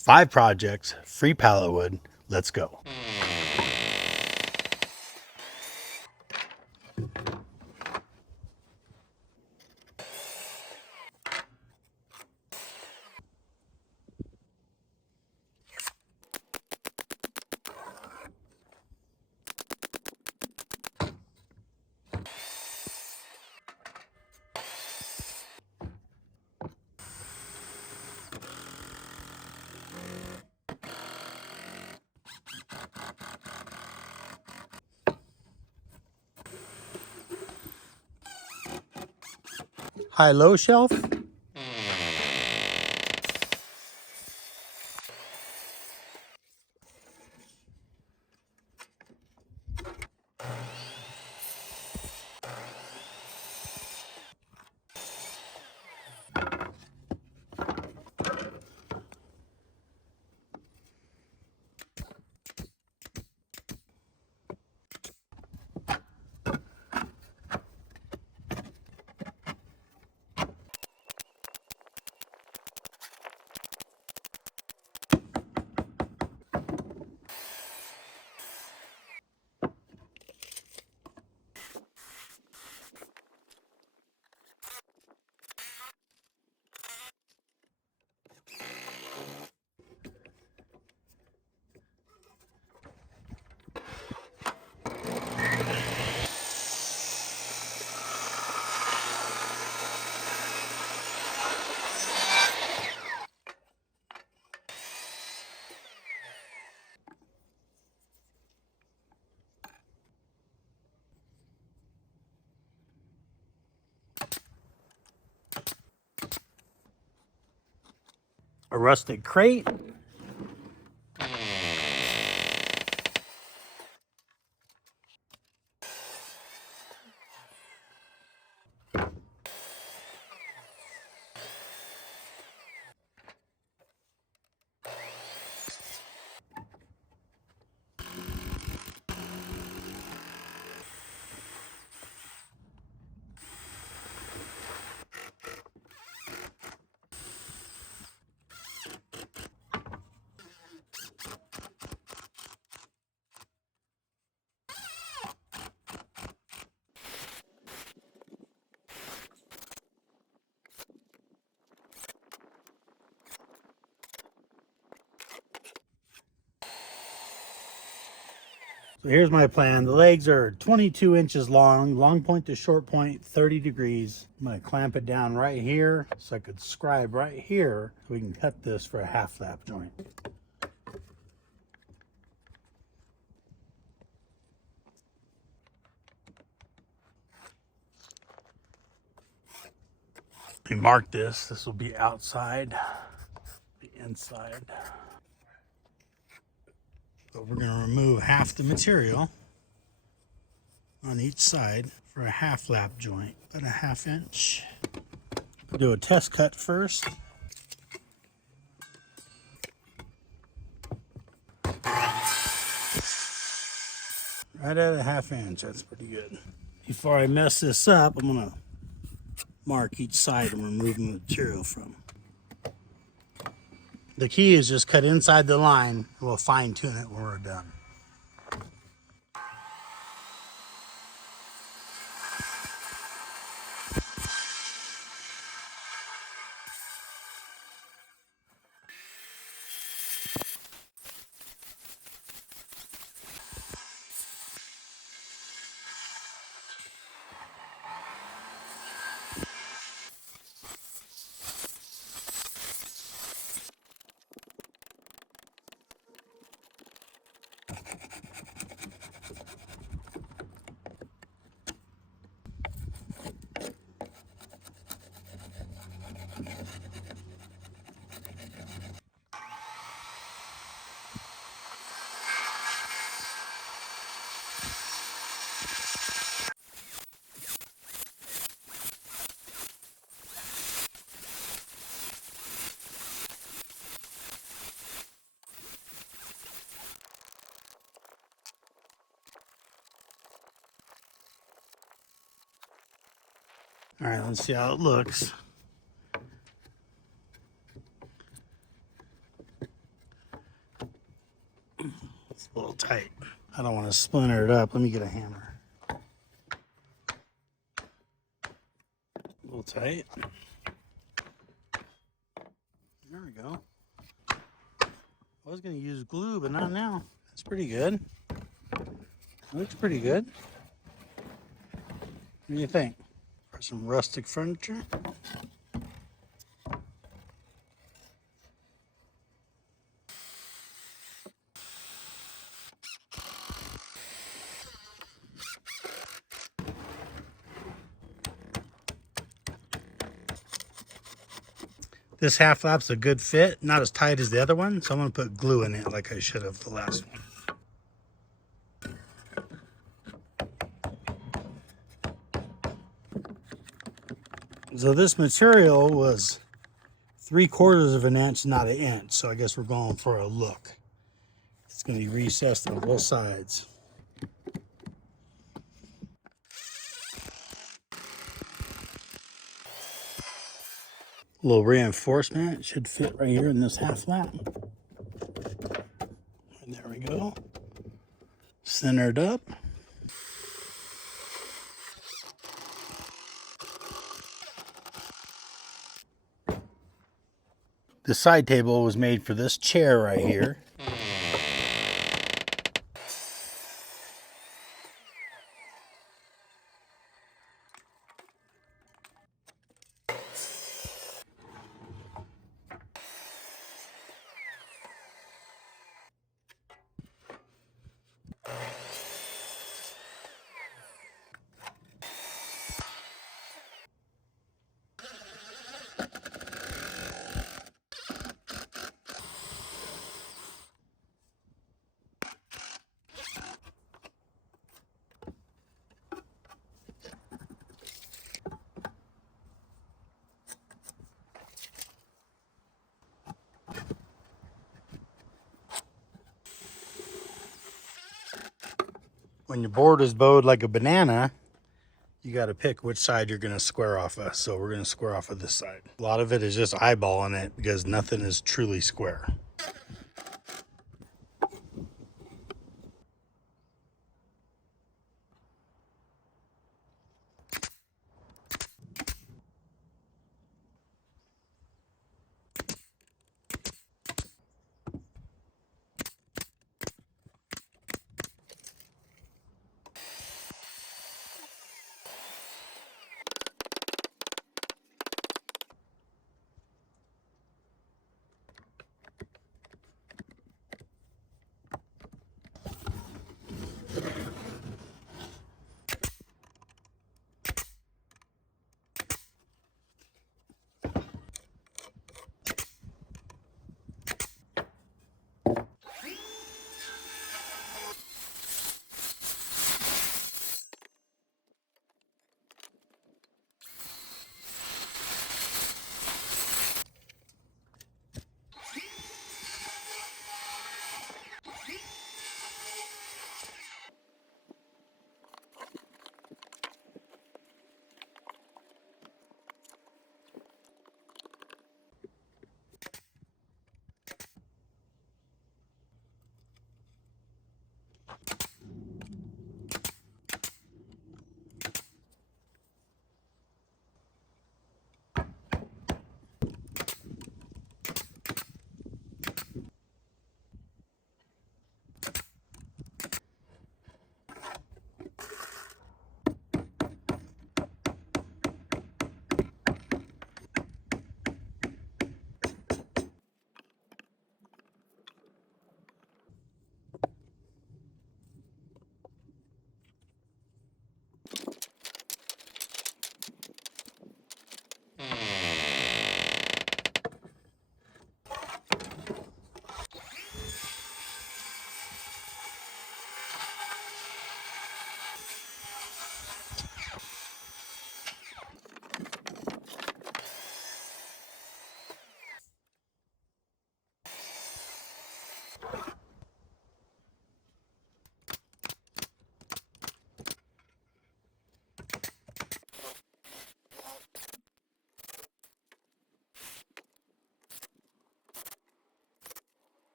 5 projects, free pallet wood. Let's go. High-low shelf. A rustic crate. So here's my plan. The legs are 22 inches long, long point to short point, 30 degrees. I'm gonna clamp it down right here so I could scribe right here so we can cut this for a half lap joint. We mark this. This will be outside, the inside. But we're gonna remove half the material on each side for a half lap joint, about a 1/2 inch. Do a test cut first. Right at a 1/2 inch, that's pretty good. Before I mess this up, I'm gonna mark each side I'm removing the material from. The key is just cut inside the line, and we'll fine tune it when we're done. All right, let's see how it looks. It's a little tight. I don't want to splinter it up. Let me get a hammer. A little tight. There we go. I was going to use glue, but not now. That's pretty good. Looks pretty good. What do you think? For some rustic furniture? This half lap's a good fit, not as tight as the other one, so I'm going to put glue in it like I should have the last one. So this material was 3/4 of an inch, not an inch, so I guess we're going for a look. It's going to be recessed on both sides. A little reinforcement should fit right here in this half lap. And there we go. Centered up. The side table was made for this chair right here. When your board is bowed like a banana, you got to pick which side you're going to square off of. So we're going to square off of this side. A lot of it is just eyeballing it because nothing is truly square.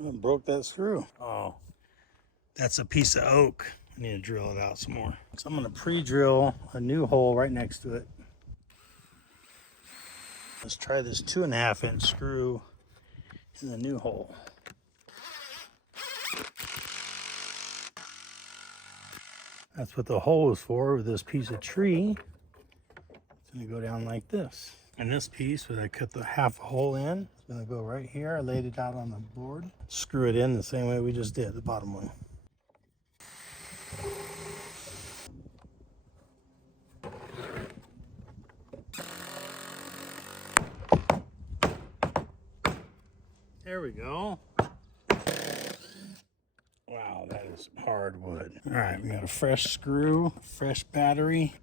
I broke that screw. Oh, that's a piece of oak. I need to drill it out some more. So I'm gonna pre-drill a new hole right next to it. Let's try this 2.5 inch screw in the new hole. That's what the hole is for with this piece of tree. It's gonna go down like this. And this piece, where I cut the half a hole in, it's gonna go right here. I laid it out on the board. Screw it in the same way we just did, the bottom one. There we go. Wow, that is hard wood. All right, we got a fresh screw, fresh battery.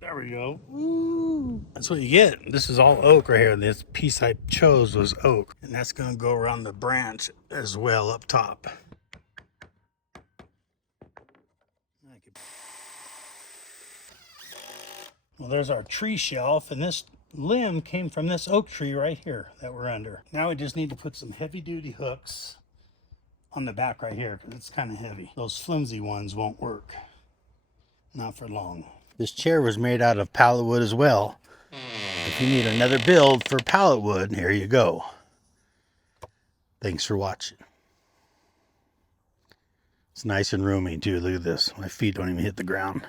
There we go. Woo. That's what you get. This is all oak right here. This piece I chose was oak. And that's gonna go around the branch as well up top. Well, there's our tree shelf, and this limb came from this oak tree right here that we're under. Now we just need to put some heavy duty hooks on the back right here because it's kind of heavy. Those flimsy ones won't work. Not for long. This chair was made out of pallet wood as well. If you need another build for pallet wood, here you go. Thanks for watching. It's nice and roomy too. Look at this. My feet don't even hit the ground.